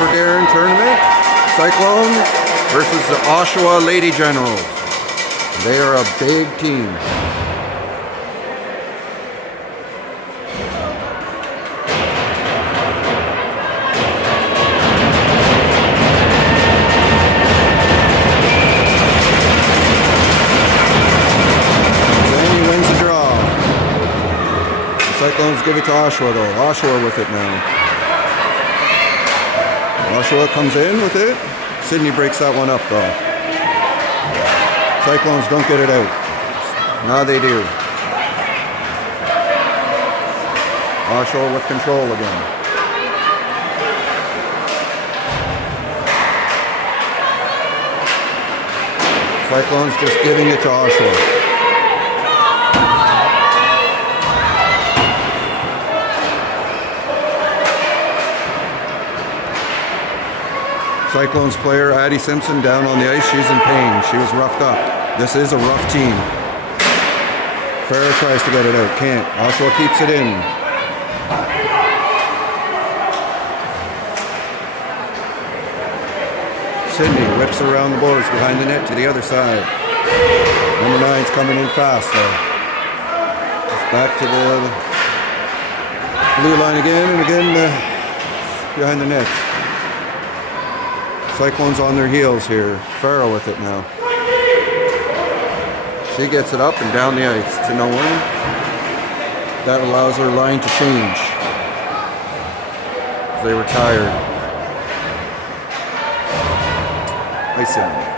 for Darren tournament. Cyclones versus the Oshawa Lady Generals. They are a big team. Danny wins the draw. The Cyclones give it to Oshawa though. Oshawa with it now. Oshawa comes in with it. Sydney breaks that one up though. Cyclones don't get it out. Now they do. Oshawa with control again. Cyclones just giving it to Oshawa. Cyclones player Addie Simpson down on the ice. She's in pain. She was roughed up. This is a rough team. Farrah tries to get it out. Can't. Oshawa keeps it in. Sydney whips around the boards behind the net to the other side. Number 9's coming in fast though. It's back to the blue line again and again behind the net. Cyclones on their heels here. Farrah with it now. She gets it up and down the ice to no one. That allows her line to change. They were tired. Icing.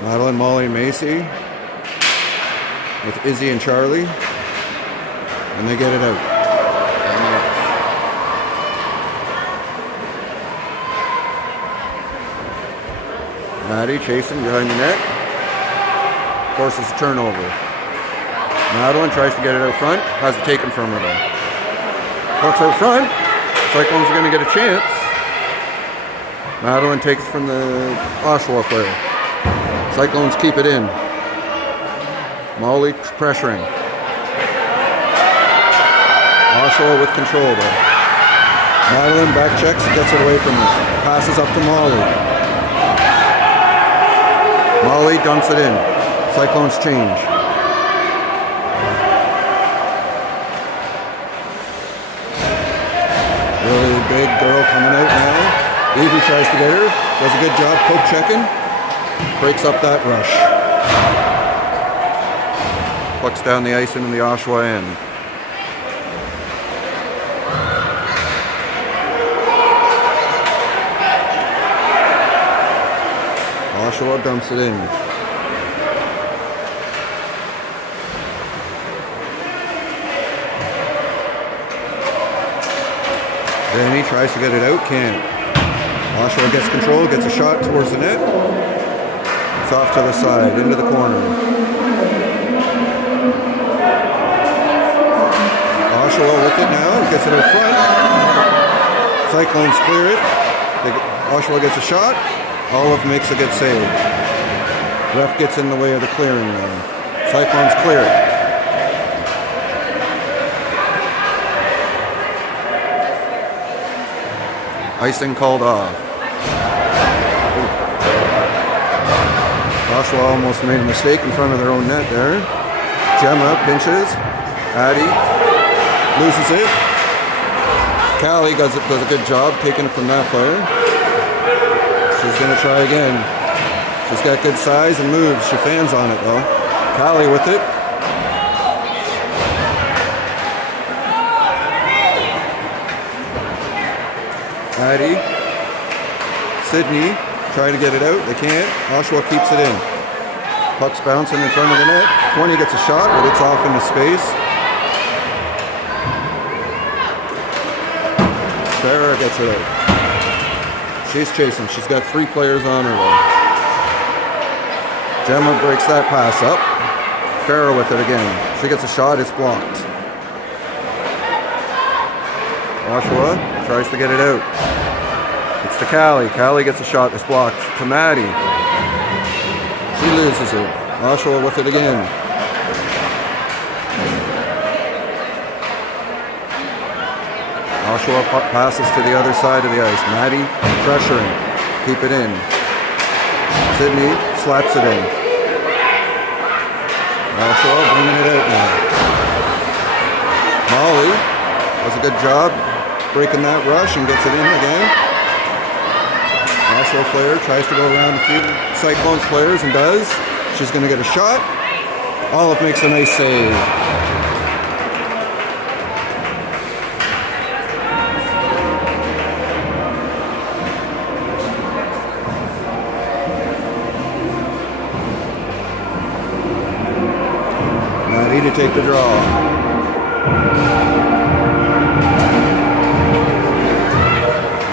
Madeline, Molly, and Macy with Izzy and Charlie, and they get it out. Maddie chasing behind the net, forces a turnover. Madeline tries to get it out front, has it taken from her though. Puck's out front, Cyclones are going to get a chance. Madeline takes it from the Oshawa player. Cyclones keep it in. Molly pressuring. Oshawa with control though. Madeline back checks and gets it away from her. Passes up to Molly. Molly dumps it in. Cyclones change. Really big girl coming out now. Evie tries to get her. Does a good job poke checking. Breaks up that rush. Pucks down the ice into the Oshawa end. Oshawa dumps it in. Danny tries to get it out, can't. Oshawa gets control, gets a shot towards the net. It's off to the side, into the corner. Oshawa with it now, gets it out front. Cyclones clear it. Oshawa gets a shot. Olive makes a good save. Ref gets in the way of the clearing now. Cyclones clear it. Icing called off. Oshawa almost made a mistake in front of their own net there. Gemma pinches. Addie loses it. Callie does a good job taking it from that player. She's going to try again. She's got good size and moves. She fans on it though. Callie with it. Addie. Sydney trying to get it out. They can't. Oshawa keeps it in. Puck's bouncing in front of the net. 20 gets a shot, but it's off into space. Farrah gets it out. She's chasing. She's got 3 players on her though. Gemma breaks that pass up. Farrah with it again. She gets a shot. It's blocked. Oshawa tries to get it out. to Callie. Callie gets a shot that's blocked to Maddie. She loses it. Oshawa with it again. Oshawa passes to the other side of the ice. Maddie pressuring. Keep it in. Sydney slaps it in. Oshawa bringing it out now. Molly does a good job breaking that rush and gets it in again. Oshawa player tries to go around a few Cyclones players and does. She's going to get a shot. Olive makes a nice save. Maddie to take the draw.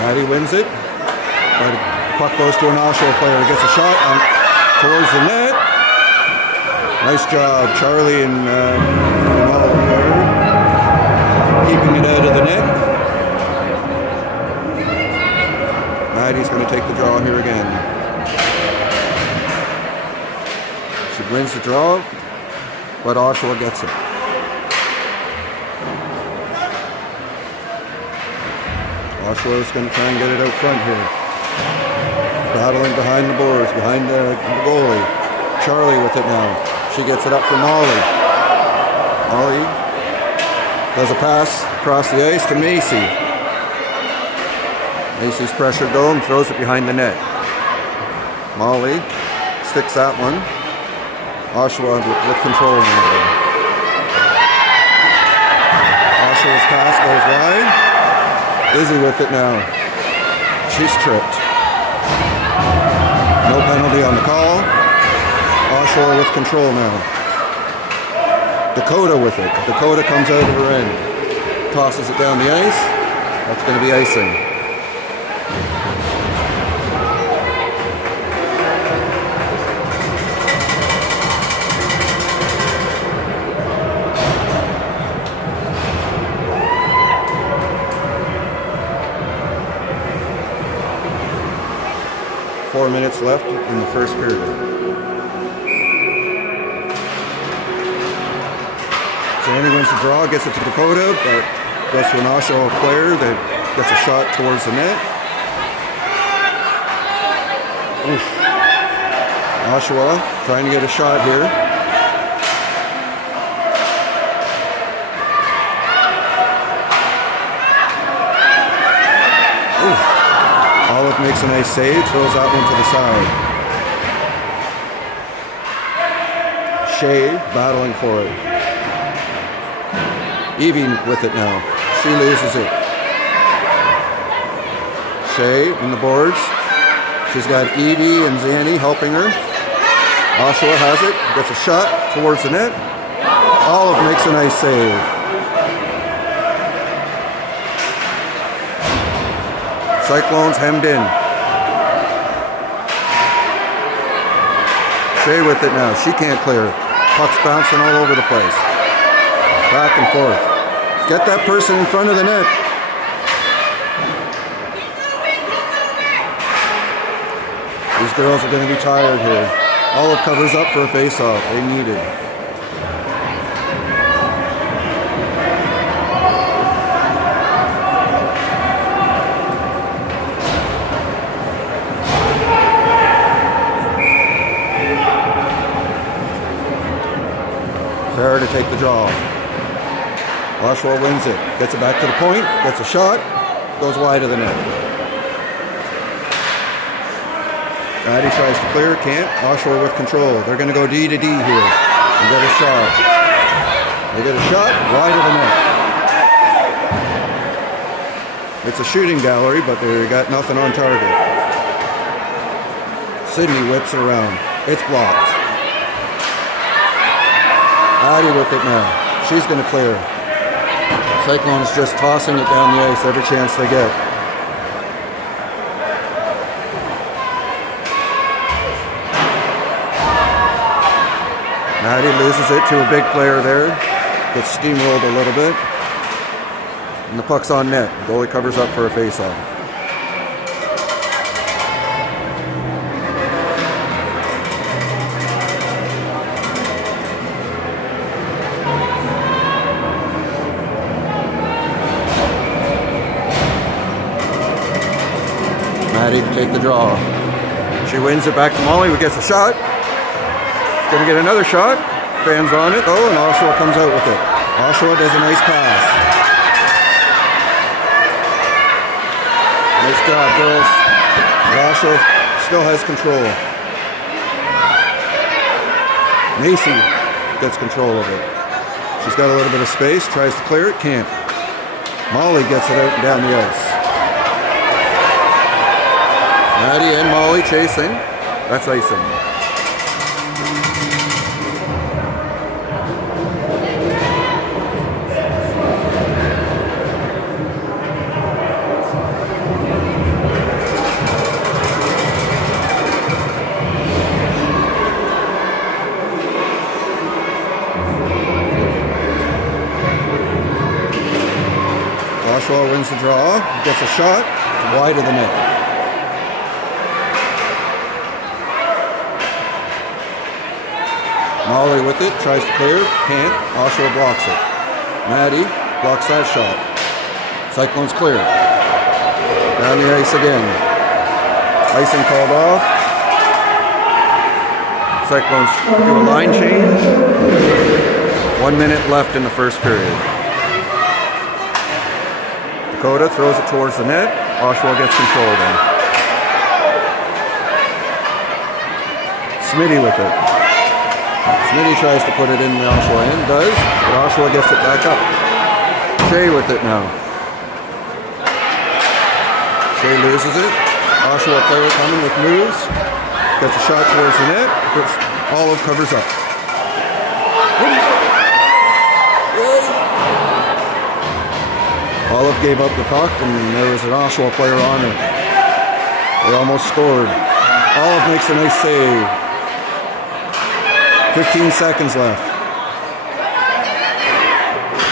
Maddie wins it. But the puck goes to an Oshawa player. Gets a shot towards the net. Nice job, Charlie and Olive there, keeping it out of the net. Maddie's going to take the draw here again. She wins the draw, but Oshawa gets it. Oshawa is going to try and get it out front here. Battling behind the boards, behind the goalie. Charlie with it now. She gets it up for Molly. Molly does a pass across the ice to Macy. Macy's pressured though and throws it behind the net. Molly sticks that one. Oshawa with control now. Oshawa's pass goes wide. Izzy with it now. She's tripped. No penalty on the call. Oshawa with control now. Dakota with it. Dakota comes out of her end. Tosses it down the ice. That's going to be icing. Four minutes left in the first period. Zanny wins the draw, gets it to Dakota, but goes to an Oshawa player that gets a shot towards the net. Oof. Oshawa trying to get a shot here. Oof. Olive makes a nice save, throws that one to the side. Shea battling for it. Evie with it now. She loses it. Shea in the boards. She's got Evie and Zanny helping her. Oshawa has it. Gets a shot towards the net. Olive makes a nice save. Cyclones hemmed in. Shea with it now. She can't clear. Puck's bouncing all over the place. Back and forth. Get that person in front of the net. These girls are going to be tired here. Olive covers up for a face-off. They need it. Fair to take the draw. Oshawa wins it. Gets it back to the point. Gets a shot. Goes wide of the net. Maddie tries to clear. Can't. Oshawa with control. They're going to go D to D here. And get a shot. They get a shot. Wide of the net. It's a shooting gallery, but they got nothing on target. Sydney whips it around. It's blocked. Addie with it now. She's going to clear. Cyclones just tossing it down the ice every chance they get. Maddie loses it to a big player there. Gets steamrolled a little bit. And the puck's on net. Goalie covers up for a face-off. Maddie to take the draw. She wins it back to Molly, who gets a shot. Gonna get another shot. Fans on it though, and Oshawa comes out with it. Oshawa does a nice pass. Nice job, girls. Oshawa still has control. Macy gets control of it. She's got a little bit of space, tries to clear it, can't. Molly gets it out and down the ice. Maddie and Molly chasing. That's icing. Oshawa wins the draw, gets a shot, wide of the net. Molly with it, tries to clear, can't. Oshawa blocks it. Maddie blocks that shot. Cyclones clear. Down the ice again. Icing called off. Cyclones do a line change. 1 minute left in the first period. Dakota throws it towards the net. Oshawa gets control then. Smitty with it. Smitty tries to put it in the Oshawa end, does, but Oshawa gets it back up. Shea with it now. Shea loses it. Oshawa player coming with moves. Gets a shot towards the net. Olive covers up. Olive gave up the puck, and there was an Oshawa player on it. They almost scored. Olive makes a nice save. 15 seconds left.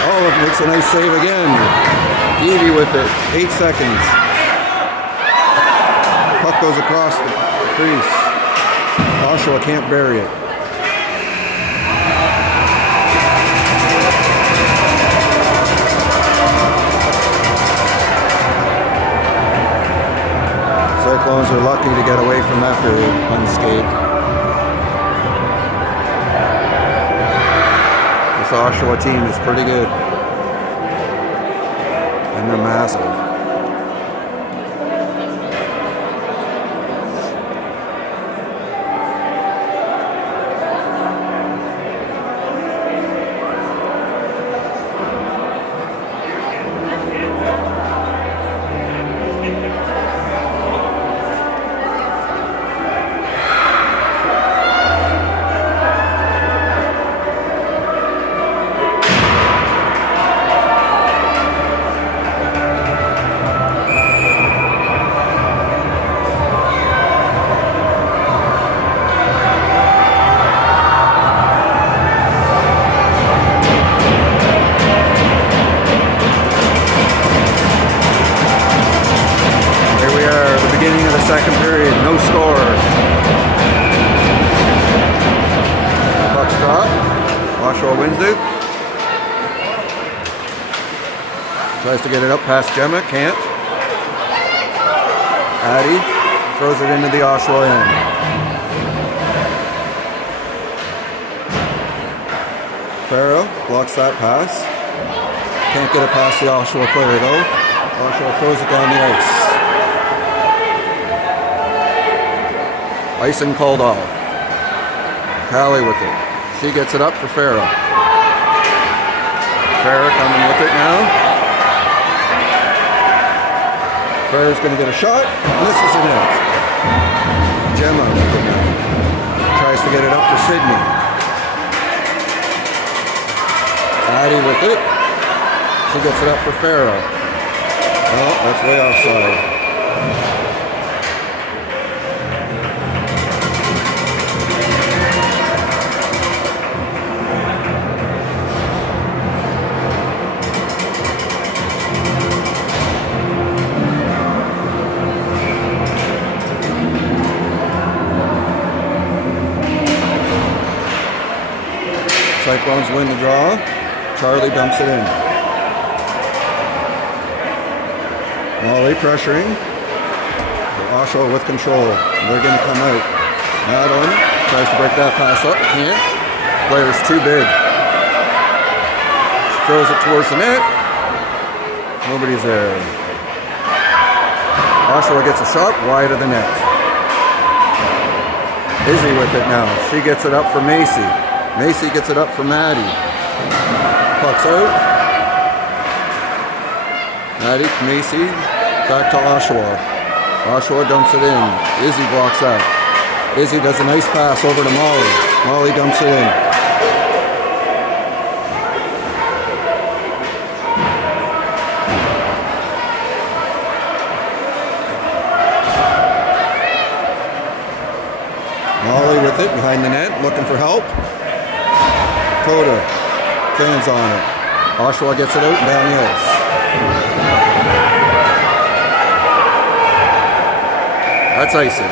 Olive makes a nice save again. Evie with it. 8 seconds. Puck goes across the crease. Oshawa can't bury it. Cyclones are lucky to get away from that period unscathed. This Oshawa team is pretty good. And they're massive. Second period, no score. Puck's dropped. Oshawa wins it. Tries to get it up past Gemma, can't. Addie throws it into the Oshawa end. Farrow blocks that pass. Can't get it past the Oshawa player though. Oshawa throws it down the ice. Icing called off. Callie with it. She gets it up for Farah. Farah coming with it now. Farah's going to get a shot. And this is an it. Gemma with it now. Tries to get it up for Sydney. Addie with it. She gets it up for Farah. Oh, that's way offside. Cyclones win the draw. Charlie dumps it in. Molly pressuring. Oshawa with control. They're going to come out. Madeline tries to break that pass up. Can't. Player's too big. Throws it towards the net. Nobody's there. Oshawa gets a shot wide of the net. Izzy with it now. She gets it up for Macy. Macy gets it up for Maddie. Puck's out. Maddie to Macy. Back to Oshawa. Oshawa dumps it in. Izzy blocks that. Izzy does a nice pass over to Molly. Molly dumps it in. Molly with it behind the net, looking for help. Coda fans on it. Oshawa gets it out and down the ice. That's icing.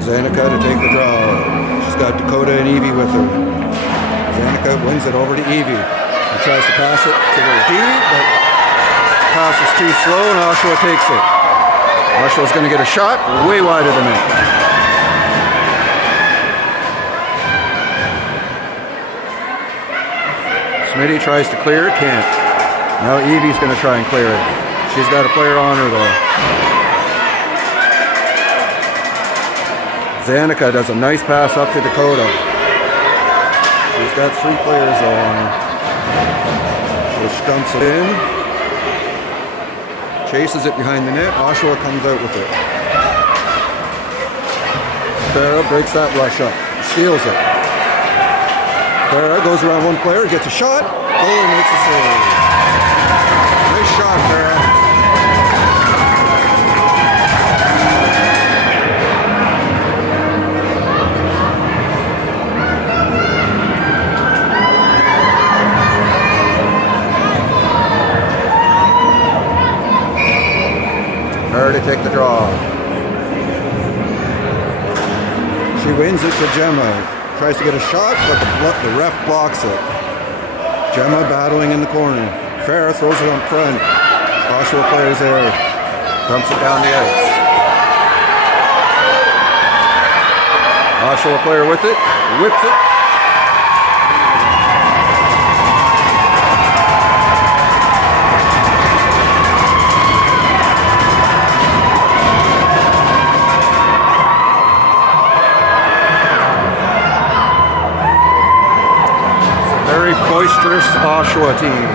Zanika to take the draw. She's got Dakota and Evie with her. Zanika wins it over to Evie. She tries to pass it to the D, but the pass is too slow and Oshawa takes it. Oshawa's going to get a shot way wide of the net. Smitty tries to clear it, can't. Now Evie's going to try and clear it. She's got a player on her though. Zanika does a nice pass up to Dakota. She's got 3 players though on her. So she dumps it in. Chases it behind the net. Oshawa comes out with it. Farah breaks that rush up. Steals it. Farah goes around one player, gets a shot. Goalie makes a save. Nice shot, Farah. Farah to take the draw. She wins it to Gemma. Tries to get a shot, but the ref blocks it. Gemma battling in the corner. Farah throws it on front. Oshawa players there. Dumps it down the ice. Oshawa player with it. Whips it. Very boisterous Oshawa team.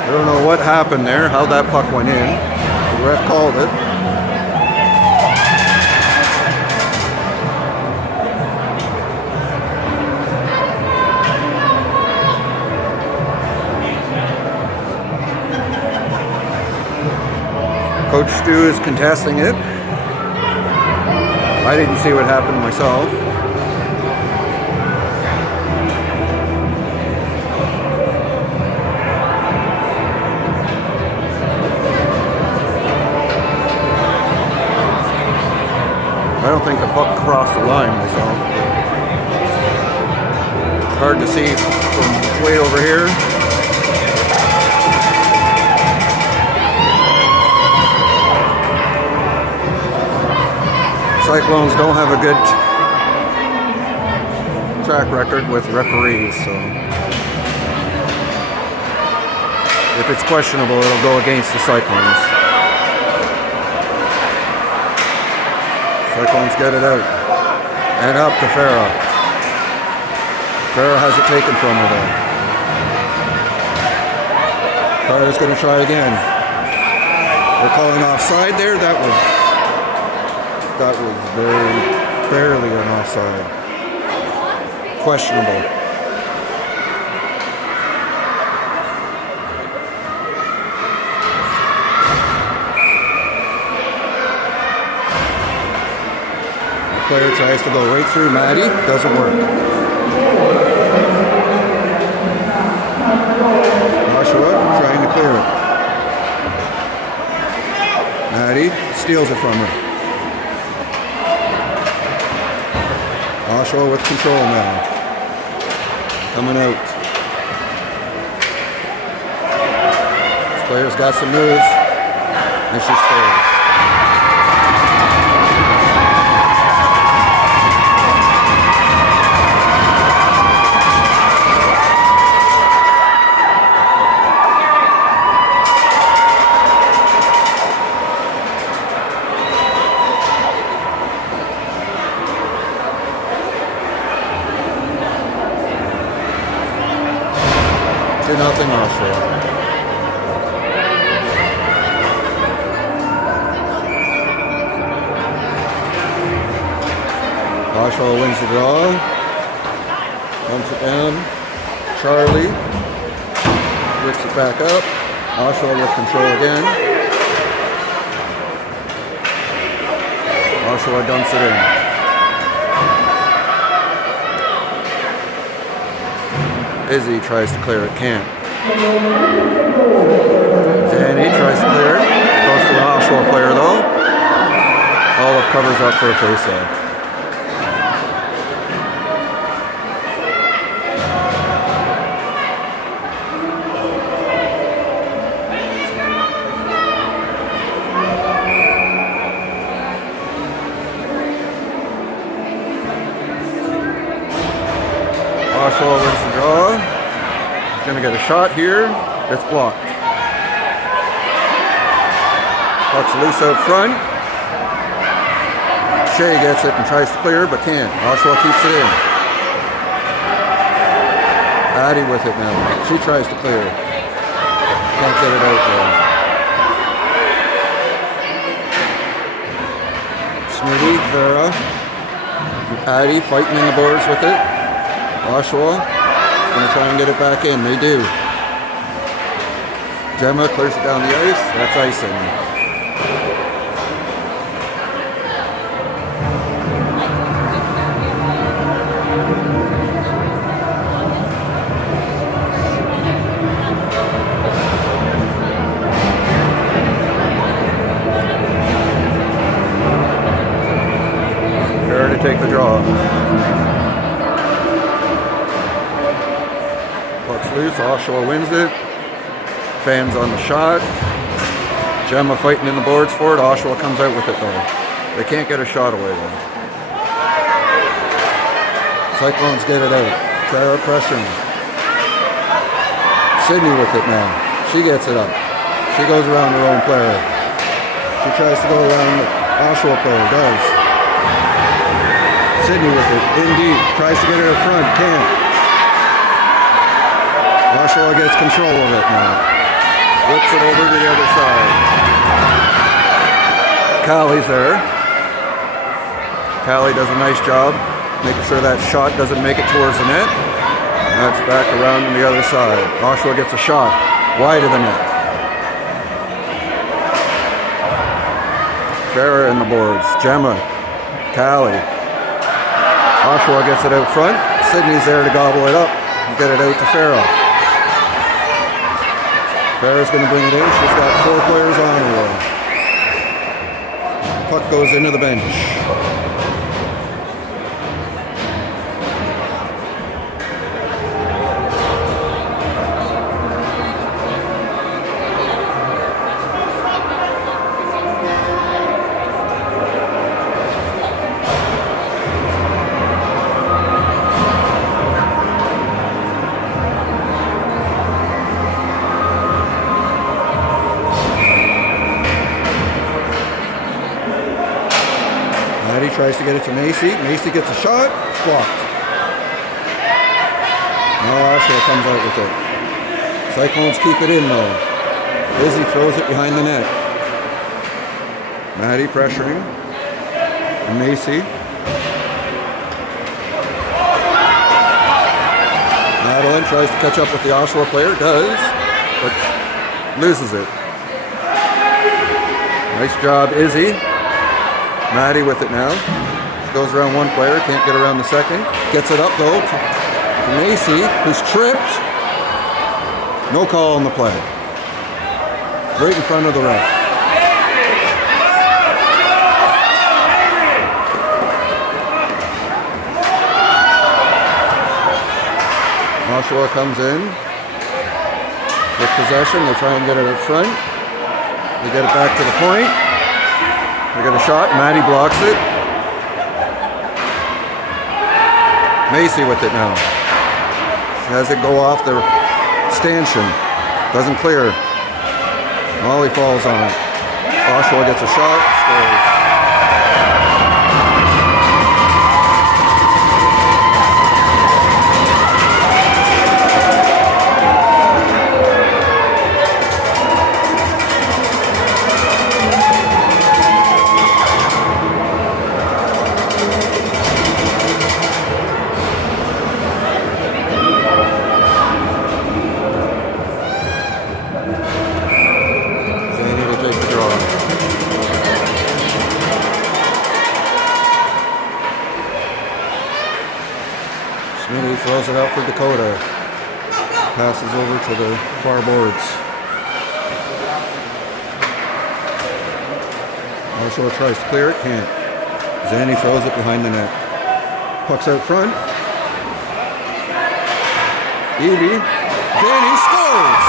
I don't know what happened there, how that puck went in. The ref called it. Coach Stu is contesting it. I didn't see what happened myself. I don't think the puck crossed the line myself. Hard to see from way over here. Cyclones don't have a good track record with referees, so if it's questionable, it'll go against the Cyclones. Cyclones get it out. And up to Farah. Farah has it taken from her though. Farah's going to try again. They're calling offside there. That was very barely an offside. Questionable. The player tries to go right through Maddie. Doesn't work. clear it. Maddie steals it from her. Oshawa with control now. Coming out. This player's got some moves. And she scores. Nothing Oshawa. Oshawa wins the draw. Dumps it down. Charlie lifts it back up. Oshawa with control again. Oshawa dumps it in. Izzy tries to clear it, can't. Danny tries to clear it. Goes to an Oshawa player though. Olive covers up for a face-off. Oshawa wins the draw. He's going to get a shot here. It's blocked. Puck's loose out front. Shea gets it and tries to clear, but can't. Oshawa keeps it in. Addie with it now. She tries to clear. Can't get it out there. Smitty, Vera, Addie fighting in the boards with it. Oshawa going to try and get it back in. They do. Gemma clears it down the ice. That's icing. Fair to take the draw. Loose. Oshawa wins it. Fans on the shot. Gemma fighting in the boards for it. Oshawa comes out with it though. They can't get a shot away though. Cyclones get it out. Farah pressing. Sydney with it now. She gets it up. She goes around her own player. She tries to go around the Oshawa player. Does. Sydney with it. In deep. Tries to get it up front. Can't. Oshawa gets control of it now. Whips it over to the other side. Callie's there. Callie does a nice job making sure that shot doesn't make it towards the net. That's back around on the other side. Oshawa gets a shot wide of the net. Farah in the boards. Gemma. Callie. Oshawa gets it out front. Sydney's there to gobble it up and get it out to Farah. Farah's going to bring it in. She's got 4 players on her. Puck goes into the bench. Maddie tries to get it to Macy. Macy gets a shot. It's blocked. Now Oshawa comes out with it. Cyclones keep it in though. Izzy throws it behind the net. Maddie pressuring. And Macy. Madeline tries to catch up with the Oshawa player. Does. But loses it. Nice job, Izzy. Maddie with it now. Goes around one player, can't get around the second. Gets it up though to Macy, who's tripped. No call on the play. right in front of the ref. Oshawa comes in with possession. They try and get it up front. They get it back to the point. They get a shot. Maddie blocks it. Macy with it now. She has it go off the stanchion. Doesn't clear. Molly falls on it. Oshawa gets a shot. Scores. Throws it out for Dakota. Passes over to the far boards. Oshawa tries to clear it, can't. Zanny throws it behind the net. Puck's out front. Evie. Zanny scores!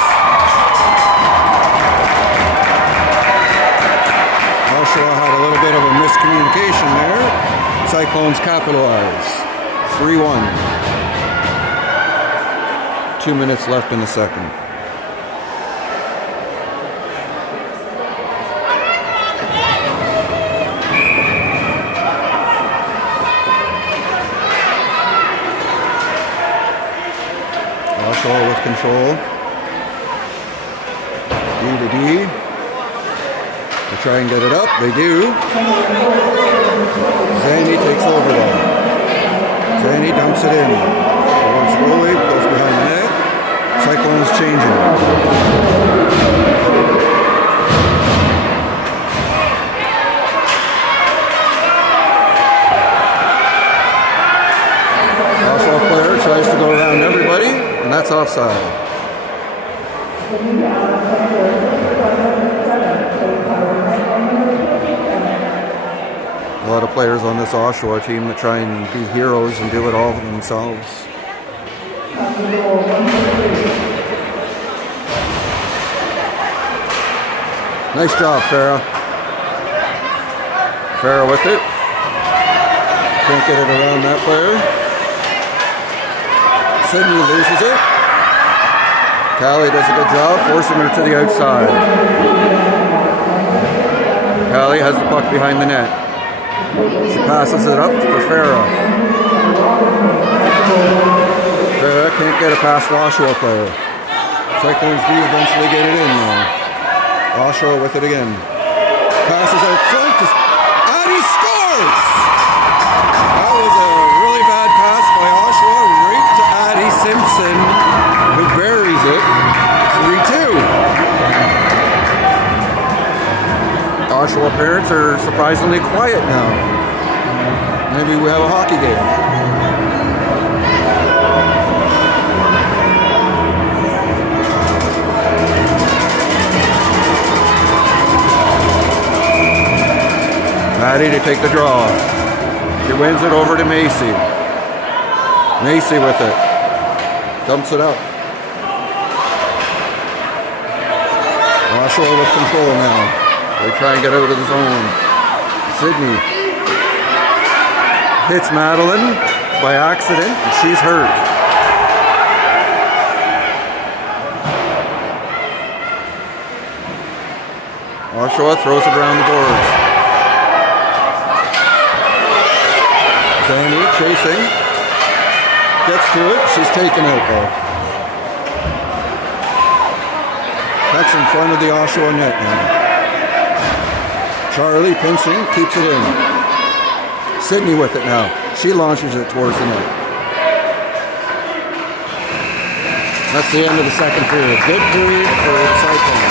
Oshawa had a little bit of a miscommunication there. Cyclones capitalize. 3-1. 2 minutes left in the second. Oshawa with control. D to D. They try and get it up. They do. Zanny takes over there. Zanny dumps it in. Towards goalie, goes behind the net. Cyclones changing. Oshawa player tries to go around everybody, and that's offside. A lot of players on this Oshawa team that try and be heroes and do it all themselves. Nice job, Farah. Farah with it. Can't get it around that player. Sydney loses it. Callie does a good job, forcing her to the outside. Callie has the puck behind the net. She passes it up for Farah. Farah can't get it past the Oshawa player. Cyclones do eventually get it in now. Oshawa with it again. Passes out front. Addie scores! That was a really bad pass by Oshawa right to Addie Simpson, who buries it. 3-2. Oshawa parents are surprisingly quiet now. Maybe we have a hockey game. Maddie to take the draw. She wins it over to Macy. Macy with it. Dumps it up. Oshawa with control now. They try and get out of the zone. Sydney hits Madeline by accident, and she's hurt. Oshawa throws it around the boards. Zanny chasing. Gets to it. She's taken out though. That's in front of the Oshawa net now. Charlie pinching, keeps it in. Sydney with it now. She launches it towards the net. That's the end of the second period. Good period for the Cyclones.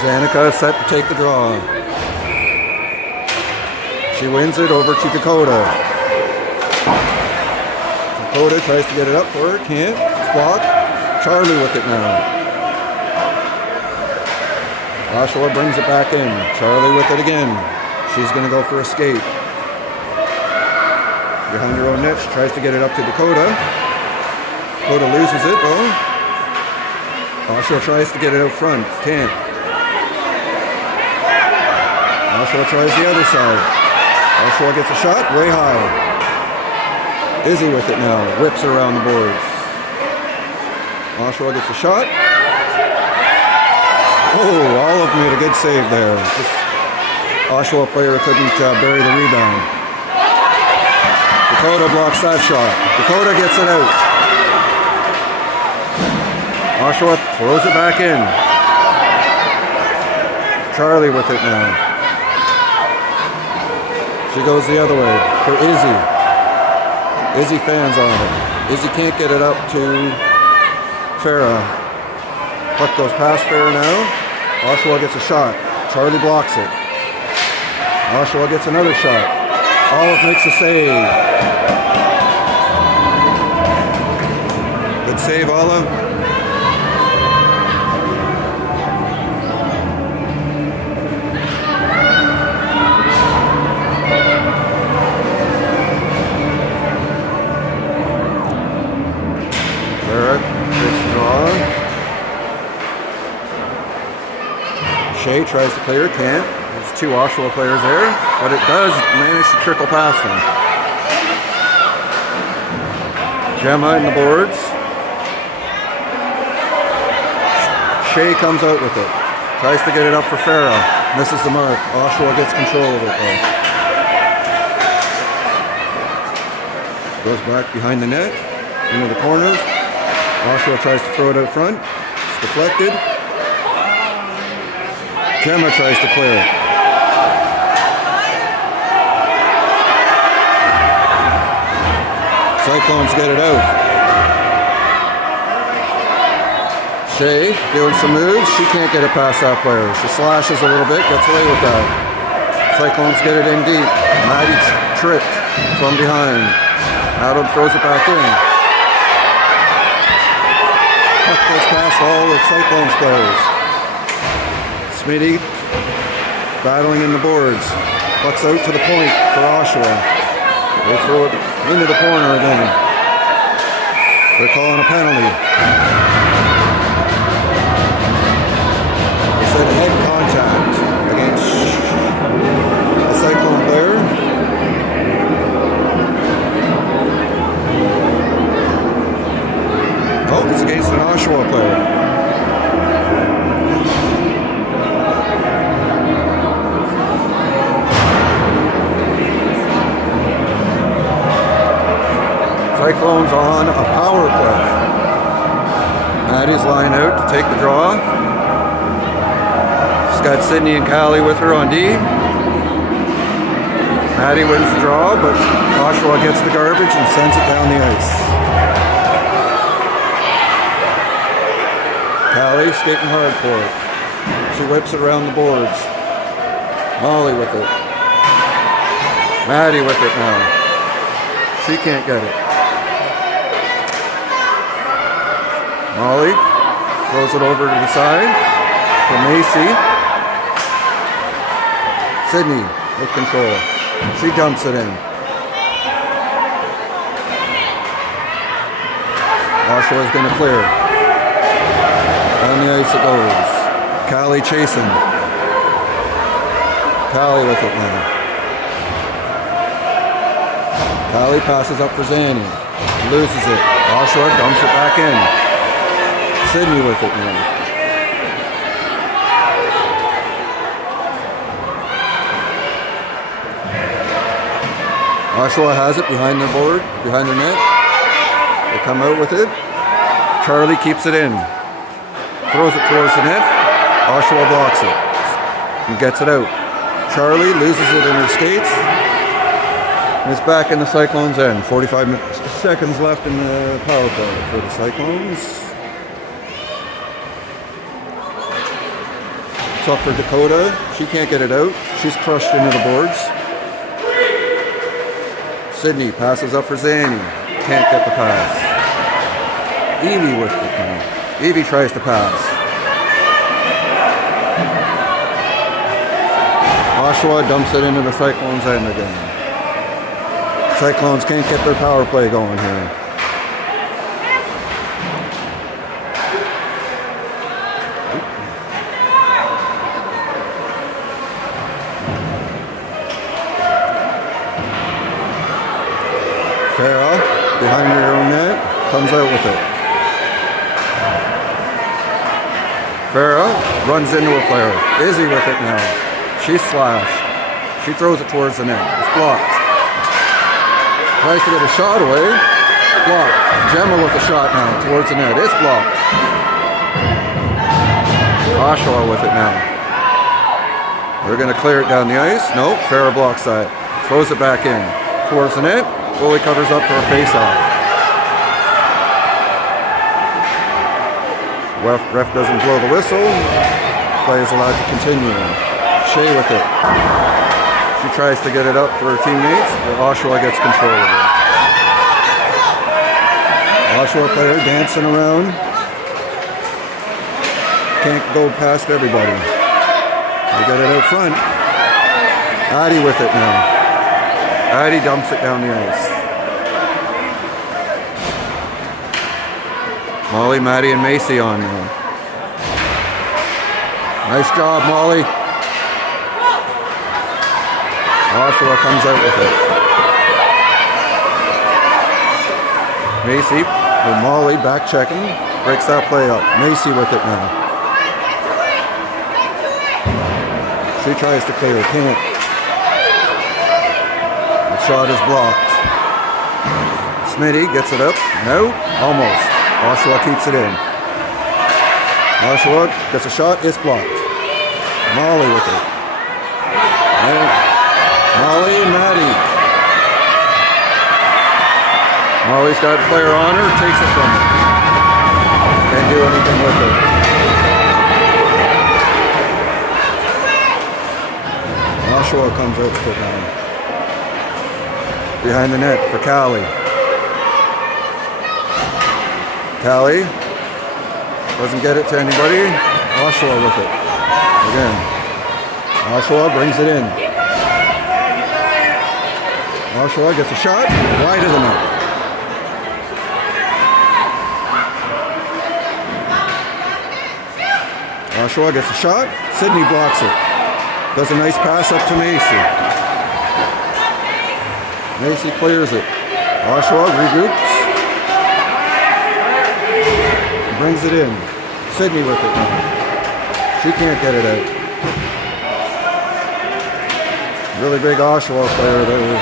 Zanika is set to take the draw. She wins it over to Dakota. Dakota tries to get it up for her, can't. It's blocked. Charlie with it now. Oshawa brings it back in. Charlie with it again. She's going to go for a skate. Behind her own net, she tries to get it up to Dakota. Dakota loses it though. Oshawa tries to get it out front. Can't. Oshawa tries the other side. Oshawa gets a shot way high. Izzy with it now. Whips her around the boards. Oshawa gets a shot. Oh, Olive made a good save there. Just Oshawa player couldn't bury the rebound. Dakota blocks that shot. Dakota gets it out. Oshawa throws it back in. Charlie with it now. She goes the other way for Izzy. Izzy fans on it. Izzy can't get it up to Farah. Puck goes past Farah now. Oshawa gets a shot. Charlie blocks it. Oshawa gets another shot. Olive makes a save. Good save, Olive. Barrett gets the draw. Shea tries to clear, can't. There's two Oshawa players there, but it does manage to trickle past them. Gemma in the boards. Shea comes out with it. Tries to get it up for Farah. Misses the mark. Oshawa gets control of it though. Goes back behind the net, into the corners. Oshawa tries to throw it out front. It's deflected. Gemma tries to clear it. Cyclones get it out. Shea doing some moves. She can't get it past that player. She slashes a little bit, gets away with that. Cyclones get it in deep. Maddie tripped from behind. Adam throws it back in. Puck goes past all the Cyclones players. Smitty battling in the boards. Puck's out to the point for Oshawa. They throw it into the corner again. They're calling a penalty. They said head contact against a Cyclone player. Oh, it's against an Oshawa player. Cyclones on a power play. Maddie's line out to take the draw. She's got Sydney and Callie with her on D. Maddie wins the draw, but Oshawa gets the garbage and sends it down the ice. Callie skating hard for it. She whips it around the boards. Molly with it. Maddie with it now. She can't get it. Molly throws it over to the side for Macy. Sydney with control. She dumps it in. Oshawa's going to clear. On the ice it goes. Callie chasing. Callie with it now. Callie passes up for Zanny. Loses it. Oshawa dumps it back in. Sydney with it now. Oshawa has it behind their board, behind their net. They come out with it. Charlie keeps it in. Throws it towards the net. Oshawa blocks it. And gets it out. Charlie loses it in her skates. And it's back in the Cyclones' end. 45 seconds left in the power play for the Cyclones. It's up for Dakota. She can't get it out. She's crushed into the boards. Sydney passes up for Zanny. Can't get the pass. Evie with it now. Evie tries to pass. Oshawa dumps it into the Cyclones end again. Cyclones can't get their power play going here. Farah, behind her own net, comes out with it. Farah runs into a player. Izzy with it now. She's slashed. She throws it towards the net. It's blocked. Tries to get a shot away. Blocked. Gemma with a shot now towards the net. It's blocked. Oshawa with it now. They're going to clear it down the ice. Nope. Farah blocks that. Throws it back in. Towards the net. Goalie covers up for a face-off. Ref doesn't blow the whistle. Play is allowed to continue. Shea with it. She tries to get it up for her teammates, but Oshawa gets control of it. Oshawa player dancing around. Can't go past everybody. They get it out front. Addie with it now. Addie dumps it down the ice. Molly, Maddie, and Macy on now. Nice job, Molly. Oshawa comes out with it. Macy, or Molly, back checking, breaks that play up. Macy with it now. She tries to clear, can't. The shot is blocked. Smitty gets it up. No, almost. Oshawa keeps it in. Oshawa gets a shot, it's blocked. Molly with it. And Molly and Maddie. Molly's got a player on her, takes it from her. Can't do anything with it. Oshawa comes out to put down. Behind the net for Callie. Callie doesn't get it to anybody. Oshawa with it. Again. Oshawa brings it in. Oshawa gets a shot. Wide of the net. Oshawa gets a shot. Sydney blocks it. Does a nice pass up to Macy. Macy clears it. Oshawa regroups. Brings it in. Sydney with it now. She can't get it out. Really big Oshawa player there.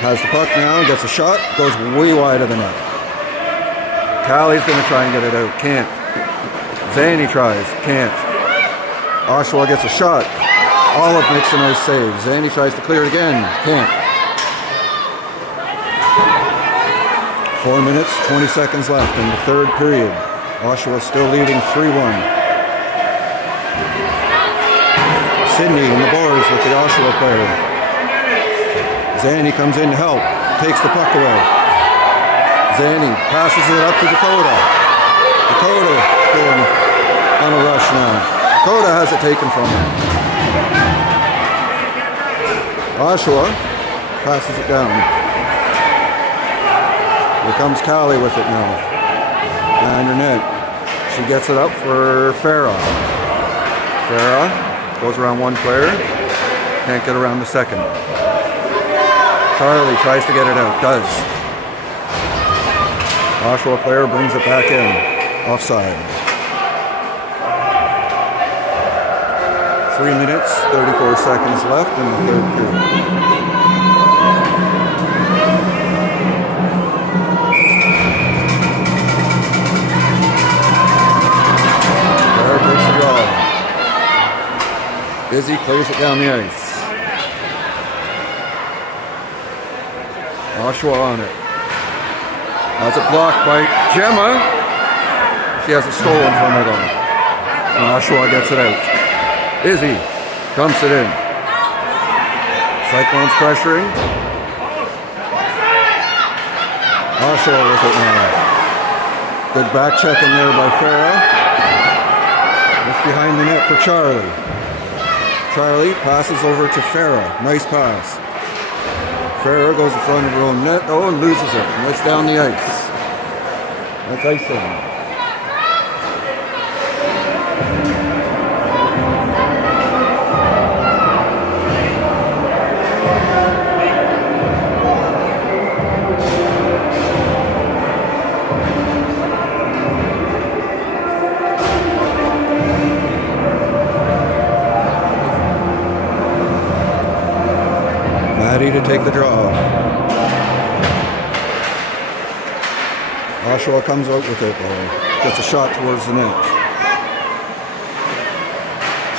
Has the puck now, gets a shot, goes way wide of the net. Callie's going to try and get it out. Can't. Zanny tries. Can't. Oshawa gets a shot. Olive makes a nice save. Zanny tries to clear it again. Can't. 4 minutes, 20 seconds left in the third period. Oshawa still leading 3-1. Sydney in the boards with the Oshawa player. Zanny comes in to help. Takes the puck away. Zanny passes it up to Dakota. Dakota going on a rush now. Dakota has it taken from him. Oshawa passes it down. Here comes Callie with it now. Behind her net. She gets it up for Farah. Farah goes around one player. Can't get around the second. Carly tries to get it out. Does. Oshawa player brings it back in. Offside. 3 minutes, 34 seconds left in the third period. Izzy clears it down the ice. Oshawa on it. Has it blocked by Gemma. She has it stolen from her though. And Oshawa gets it out. Izzy dumps it in. Cyclones pressuring. Oshawa with it now. Good back check in there by Farah. Just behind the net for Charlie. Charlie passes over to Farah. Nice pass. Farah goes in front of her own net. Oh, and loses it. And that's down the ice. That's icing. Maddie to take the draw. Oshawa comes out with it though. Gets a shot towards the net.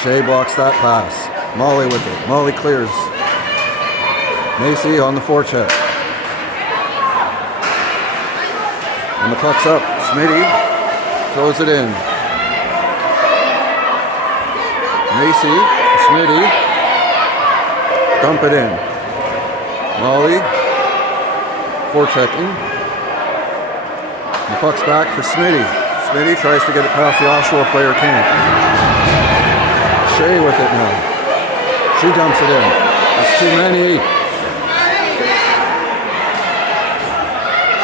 Shea blocks that pass. Molly with it. Molly clears. Macy on the forecheck. And the puck's up. Smitty throws it in. Macy, Smitty, dump it in. Molly, forechecking. The puck's back for Smitty. Smitty tries to get it past the Oshawa player, can't. Shea with it now. She dumps it in. That's too many.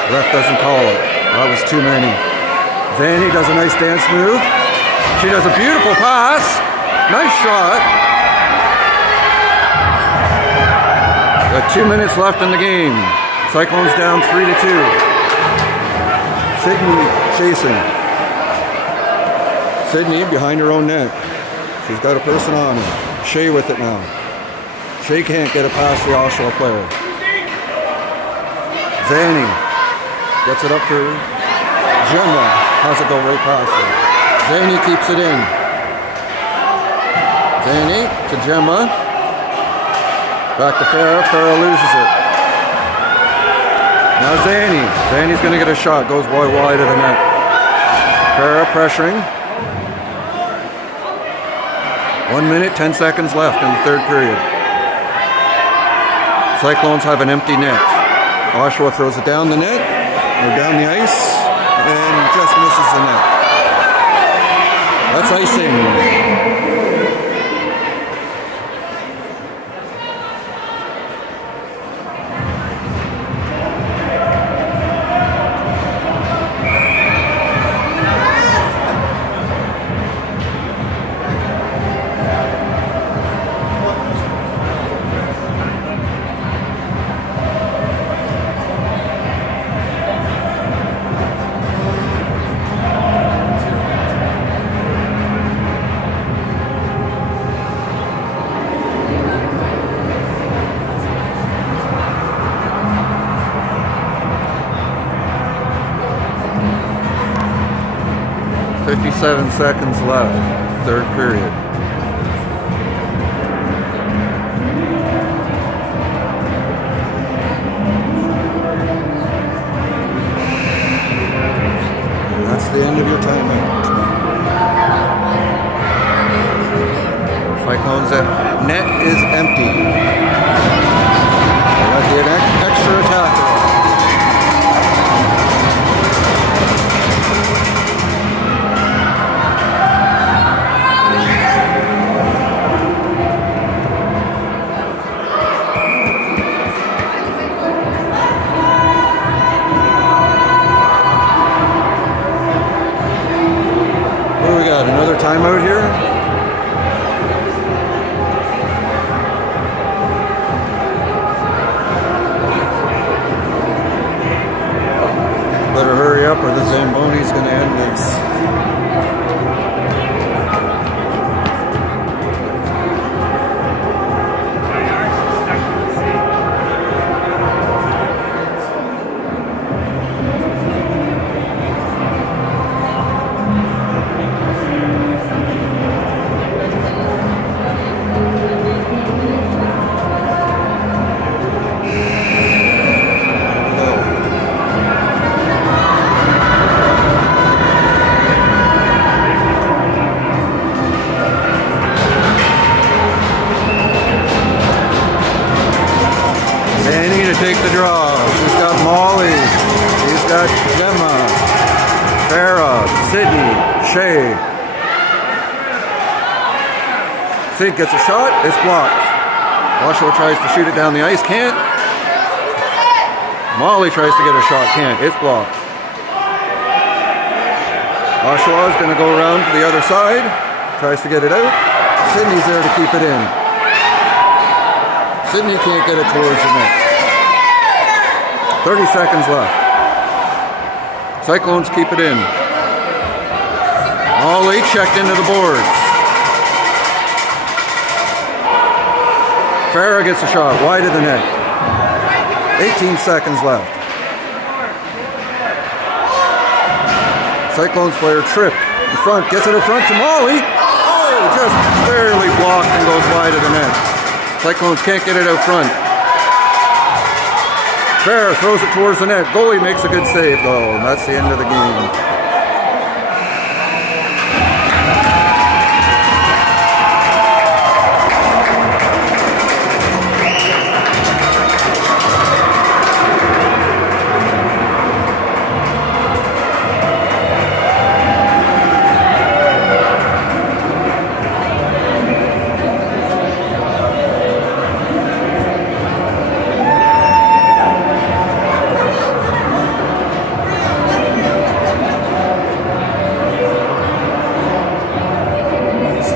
Ref doesn't call it. That was too many. Vanny does a nice dance move. She does a beautiful pass. Nice shot. Got 2 minutes left in the game. Cyclones down 3-2. Sydney chasing. Sydney behind her own net. She's got a person on her. Shea with it now. Shea can't get it past the Oshawa player. Vanny gets it up for Gemma. Has it go right past her. Vanny keeps it in. Vanny to Gemma. Back to Farah. Farah loses it. Now Zanny. Zanny's going to get a shot. Goes wide of the net. Farah pressuring. 1 minute, 10 seconds left in the third period. Cyclones have an empty net. Oshawa throws it down the net, or down the ice, and just misses the net. That's icing. 57 seconds left, third period. That's the end of your timeout. Cyclones net is empty. They got the extra attacker. Another timeout here. Better hurry up or the Zamboni's going to end this. Farah, Sydney, Shea. Sid gets a shot, it's blocked. Oshawa tries to shoot it down the ice, can't. Molly tries to get a shot, can't. It's blocked. Oshawa is going to go around to the other side, tries to get it out. Sydney's there to keep it in. Sydney can't get it towards the net. 30 seconds left. Cyclones keep it in. Molly checked into the boards. Farah gets a shot wide of the net. 18 seconds left. Cyclones player tripped in front, gets it in front to Molly. Oh, just barely blocked and goes wide of the net. Cyclones can't get it out front. Farah throws it towards the net. Goalie makes a good save though, and that's the end of the game.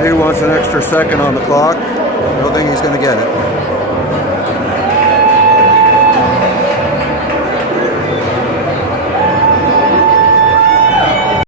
He wants an extra second on the clock. I don't think he's going to get it.